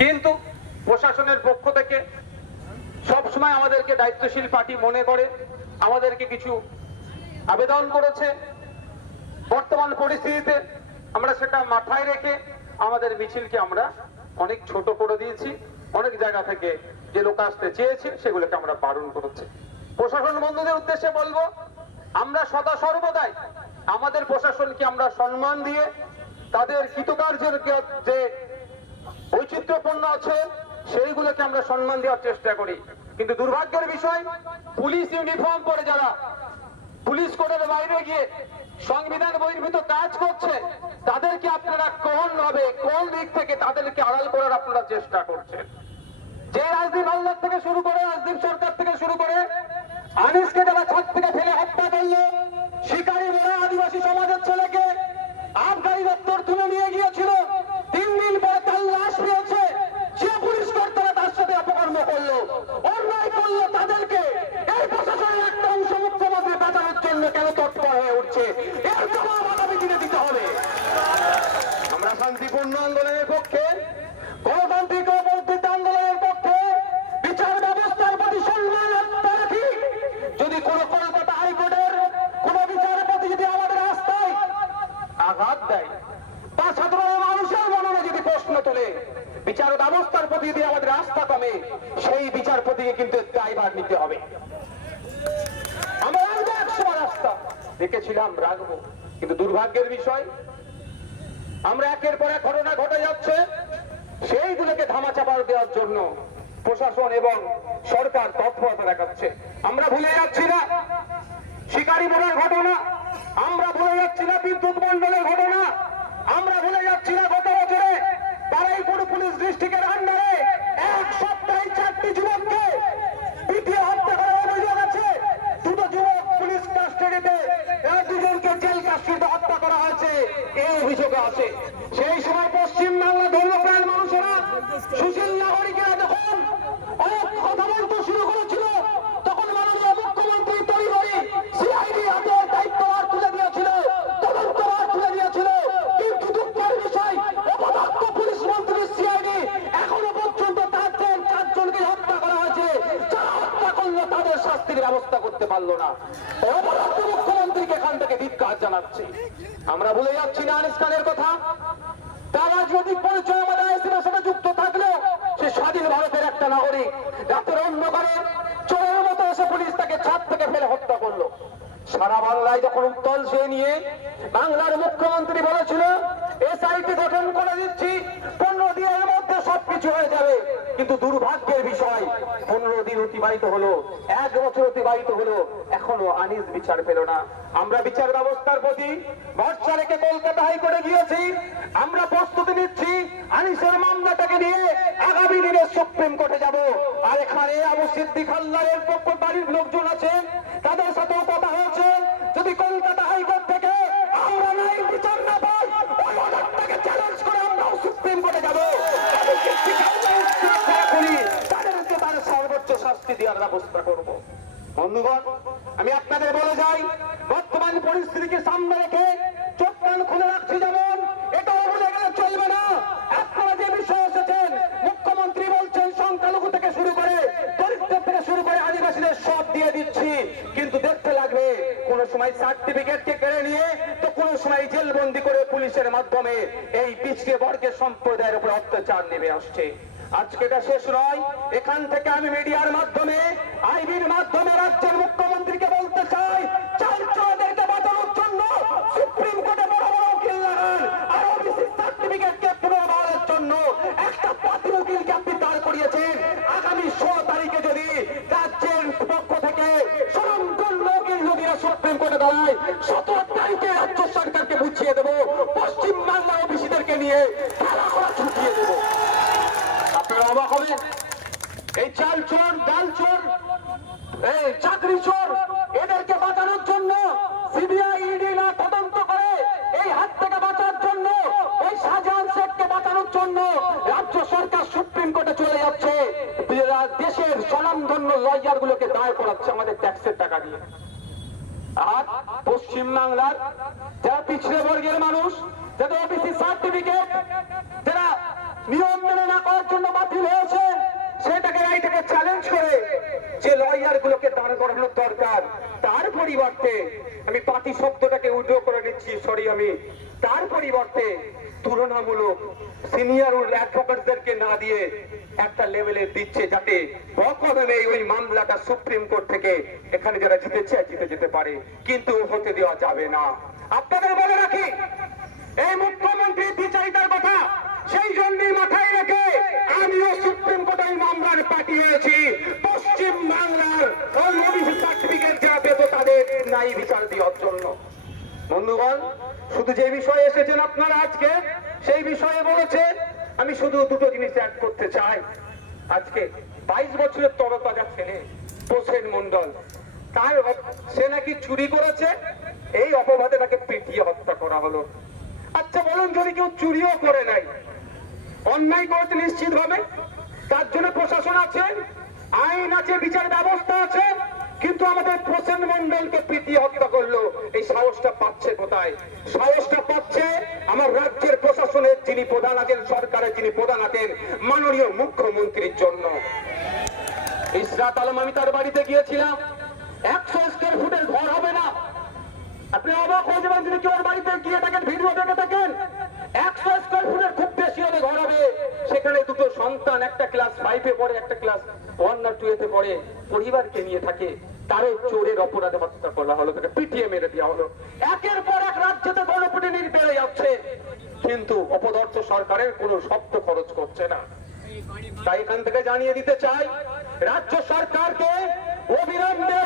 কিন্তু প্রশাসনের পক্ষ থেকে সবসময় আমাদেরকে দায়িত্বশীল পার্টি মনে করে আমাদেরকে কিছু আবেদন করেছে। বর্তমান পরিস্থিতিতে আমরা সেটা মাথায় রেখে আমাদের মিছিলকে আমরা অনেক ছোট করে দিয়েছি। অনেক জায়গা থেকে যে লোক আসতে চেয়েছে সেগুলোকে আমরা বারণ করেছি। প্রশাসন বন্ধুদের উদ্দেশ্যে বলবো, আমরা সদা সর্বদাই আমাদের প্রশাসনকে আমরা সম্মান দিয়ে তাদের কৃতকার্যের যে বৈচিত্র্যপূর্ণ আছে সেইগুলোকে আমরা সম্মান দেওয়ার চেষ্টা করি। কিন্তু দুর্ভাগ্যের বিষয়, পুলিশ ইউনিফর্ম পরে যারা পুলিশ কোডের বাইরে গিয়ে সংবিধান বহির্ভূত কাজ করছে তাদেরকে আপনারা কোন ভাবে কোন দিক থেকে তাদেরকে আড়াল করার আপনারা চেষ্টা করছেন। যে রাজদীপ হালদার থেকে শুরু করে রাজদীপ সরকার থেকে শুরু করে আনিসকে যারা ছাদ থেকে ফেলে হত্যা করলো, শিকারী মোড়া আদিবাসী সমাজের ছেলেকে আবগারি দপ্তর তুলে নিয়ে গিয়েছিল, 3 দিন পরে তার লাশ পেয়েছে, যে পুলিশ কর্তারা তার সাথে অপকর্ম করলো, অন্যায় করলো, তাদেরকে এই প্রশাসনের একটা অংশ মুখ্যমন্ত্রী বাঁচানোর জন্য কেন তৎপর হয়ে উঠছে, এর জবাব আগামী দিনে দিতে হবে। আমরা শান্তিপূর্ণ আন্দোলনের পক্ষে, গণতান্ত্রিক ও বর্ধিত আন্দোলনের পক্ষে, বিচার ব্যবস্থার প্রতি সম্মান রাখি। যদি কোন কলকাতা হাইকোর্টের কোন বিচারপতি যদি আমাদের রাস্তায় আঘাত দেয় বা সাধারণ মানুষের মনে যদি প্রশ্ন তোলে, বিচার ব্যবস্থার প্রতি যদি আমাদের আস্থা কমে, সেই বিচারপতিকে কিন্তু দায়ভার নিতে হবে। আমরা রাখবো, একসময় রাস্তা দেখেছিলাম রাখবো, কিন্তু দুর্ভাগ্যের বিষয় আমরা একের পর এক ঘটনা ঘটে যাচ্ছে, সেইগুলোকে ধামাচাপা দেওয়ার জন্য প্রশাসন এবং সরকার তৎপরতা দেখাচ্ছে। আমরা ভুলে যাচ্ছি না শিকারী মোড়ার ঘটনা, আমরা ভুলে যাচ্ছি না বিদ্যুৎ মন্ডলের ঘটনা, আমরা ভুলে যাচ্ছি না গত বছরে বারুইপুর পুলিশ ডিস্ট্রিক্টের আন্ডারে এক সপ্তাহে 4টি যুবককে পিটিয়ে হত্যা করার অভিযোগ আছে। 2টো যুবক পুলিশ কাস্টাডিতে, 2জনকে জেল কাস্টাডিতে হত্যা করা হয়েছে, এই অভিযোগ আছে। সেই সময় পশ্চিম বাংলা ধর্মপ্রাণ মানুষেরা, সুশীল নাগরিকেরা যখন কথা বলতে শুরু করেছিল, তখন মাননীয় মুখ্যমন্ত্রী তড়িঘড়ি সিআইডি হাতের দায়িত্বভার তুলে দিয়েছিল, তদন্তভার তুলে দিয়েছিল। কিন্তু দুঃখের বিষয়, অপদার্থ পুলিশ মন্ত্রী সিআইডি এখনো পর্যন্ত তার 4জনকে হত্যা করা হয়েছে, যারা হত্যা করলো তাদের শাস্তির ব্যবস্থা করতে পারলো না। অপদার্থ মুখ্যমন্ত্রীকে এখান থেকে ধিক্কার জানাচ্ছি। আমরা ভুলে যাচ্ছি না আনিস খানের কথা, তার রাজনৈতিক পরিচয় আমাদের আইএসএফের সাথে যুক্ত থাকলেও সে স্বাধীন ভারতের একটা নাগরিক। রাতের অন্ধকারে চোরের মতো এসে পুলিশ তাকে ছাদ থেকে ফেলে হত্যা করলো। সারা বাংলায় যখন উত্তল সে নিয়ে বাংলার মুখ্যমন্ত্রী বলেছিল এসআইটি গঠন করে দিচ্ছি, 15 দিনের মধ্যে সবকিছু হয়ে যাবে, কিন্তু দুর্ভাগ্যের বিষয় 15 দিন অতিবাহিত হলো, 1 বছর অতিবাহিত হলো, এখনো আনিস বিচার পেল না। আমরা বিচার ব্যবস্থার প্রতি ভরসা রেখে কলকাতা হাইকোর্টে গিয়েছি, আমরা প্রস্তুতি নিচ্ছি আনিসের মামলাটাকে নিয়ে আগামী দিনে সুপ্রিম কোর্টে যাব। আর এখানে আবু সিদ্দিক হালদারের পক্ষ বাড়ির লোকজন আছেন, তাদের সাথেও কথা হয়েছে, যদি কলকাতা হাইকোর্ট থেকে আমরা নাই বিচার না পাই, ওই অর্ডারটাকে চ্যালেঞ্জ করে আমরাও সুপ্রিম কোর্টে যাব। তাদেরকে তার সর্বোচ্চ শাস্তি দেওয়ার ব্যবস্থা করব। বন্ধুগণ, আমি আপনাদের বলে যাই, বর্তমান পরিস্থিতিকে সামনে রেখে চোখ কান খুলে রাখছি, যেমন এটাও ভুলে গেলে চলবে না। আপনারা যে বিষয় এসেছেন, মুখ্যমন্ত্রী বলছেন সংখ্যালঘু থেকে শুরু করে দরিদ্র থেকে শুরু করে আদিবাসীদের সব দিয়ে দিচ্ছি, কিন্তু দেখতে লাগবে কোন সময় সার্টিফিকেটকে কেড়ে নিয়ে তো কোন সময় জেলবন্দি করে পুলিশের মাধ্যমে এই পিছিয়ে বর্গের সম্প্রদায়ের উপর অত্যাচার নেমে আসছে। আজকে এটা শেষ নয়, এখান থেকে আমি মিডিয়ার মাধ্যমে, আইবির মাধ্যমে রাজ্যের মুখ্যমন্ত্রীকে বলতে চাই, চাল চোরদেরকে বাঁচানোর জন্য সুপ্রিম কোর্টে বড় বড় উকিল লাগান, আর ওবিসি সার্টিফিকেটকে পুনর্বহালের জন্য একটা পাতি উকিলকে আপনি দাঁড় করিয়েছেন। আগামী 16 তারিখে যদি রাজ্যের পক্ষ থেকে স্বয়ংকর্ণ উকিল নদীরা সুপ্রিম কোর্টে দাঁড়ায়, 17 তারিখে রাজ্য সরকারকে বুঝিয়ে দেবো পশ্চিম বাংলা ওবিসিদেরকে নিয়ে খেলা করা ছুটিয়ে দেবো। আপনারা অবাক হবেন, এই চাল চোর, ডাল চোর, এই চাকরি চোর, এদেরকে বাঁচানোর জন্য সিবিআই ইডি না তদন্ত করে এই হাত থেকে বাঁচার জন্য, এই শাহজাহান শেখকে বাঁচানোর জন্য রাজ্য সরকার সুপ্রিম কোর্টে চলে যাচ্ছে, দেশের স্বনামধন্য লয়ার গুলোকে দায় করাচ্ছে আমাদের ট্যাক্সের টাকা দিয়ে। আর পশ্চিম বাংলার যারা পিছিয়ে বর্গের মানুষ, যাদের ওবিসি সার্টিফিকেট, যারা নিয়ম মেনে না করার জন্য বাতিল হয়েছে, সেটাকে এইটাকে চ্যালেঞ্জ করে যে লয়ার গুলোকে দাঁড় করানোর দরকার, তার পরিবর্তে আমি পার্টি শব্দটাকে উইথড্র করে নিচ্ছি, সরি, আমি তার পরিবর্তে তুলনামূলক সিনিয়র অ্যাডভোকেটদেরকে না দিয়ে একটা লেভেলে দিচ্ছে, যাতে বকলমে ওই মামলাটা সুপ্রিম কোর্ট থেকে এখানে যারা জিতেছে জিতে যেতে পারে, কিন্তু হতে দেওয়া যাবে না। আপনাদের বলে রাখি, এই মুখ্যমন্ত্রীর বিচারিতার কথা সেই জন্যই মাথায় রেখে আমিও সুপ্রিম কোর্টে এই মামলার পার্টি হয়েছি। পশ্চিম বাংলার ওই ওবিসি সার্টিফিকেট যারা পেত তাদের নাই বিচার দেওয়ার জন্য। বন্ধুগণ, শুধু যে বিষয়ে এসেছেন আপনারা আজকে, সেই বিষয়ে বলেছে, আমি শুধু দুটো জিনিস অ্যাড করতে চাই। আজকে 22 বছরের তরতাজা ছেলে প্রসেন মন্ডল, তার সে নাকি চুরি করেছে, এই অপবাদে তাকে পিটিয়ে হত্যা করা হলো। আচ্ছা বলুন, যদি কেউ চুরিও করে নাই, অন্যায় করতে নিশ্চিত হবে, তার জন্য প্রশাসন আছে, আইন আছে, বিচার ব্যবস্থা আছে, কিন্তু আমাদের প্রসেন মন্ডলকে পিটিয়ে হত্যা করলো, এই সাহসটা পাচ্ছে কোথায়? সাহসটা পাচ্ছে আমার রাজ্যের প্রশাসনের যিনি প্রধান আছেন, সরকারের যিনি প্রধান আছেন, মাননীয় মুখ্যমন্ত্রীর জন্য। ইসরাত আলম, আমি তার বাড়িতে গিয়েছিলাম, 100 স্কয়ার ফুটের ঘর হবে না। আপনি অবাক হয়ে যাবেন যদি কেউ বাড়িতে গিয়ে থাকেন, ভিডিও দেখে থাকেন, 100 স্কয়ার ফুটের খুব বেশি হলে ঘর হবে। সেখানে দুটো সন্তান, একটা ক্লাস 5-এ পড়ে, একটা ক্লাস 1 না 2-তে পড়ে, পরিবারকে নিয়ে থাকে, তারও চোরের অপরাধে হত্যা করা হলো, তাকে পিটিয়ে মেরে দেওয়া হলো। একের পর এক রাজ্যতে গণপিটুনি বেড়ে যাচ্ছে, কিন্তু অপদার্থ সরকারের কোনো শব্দ খরচ করছে না। তাই এখান থেকে জানিয়ে দিতে চাই, রাজ্য সরকারকে অবিলম্বে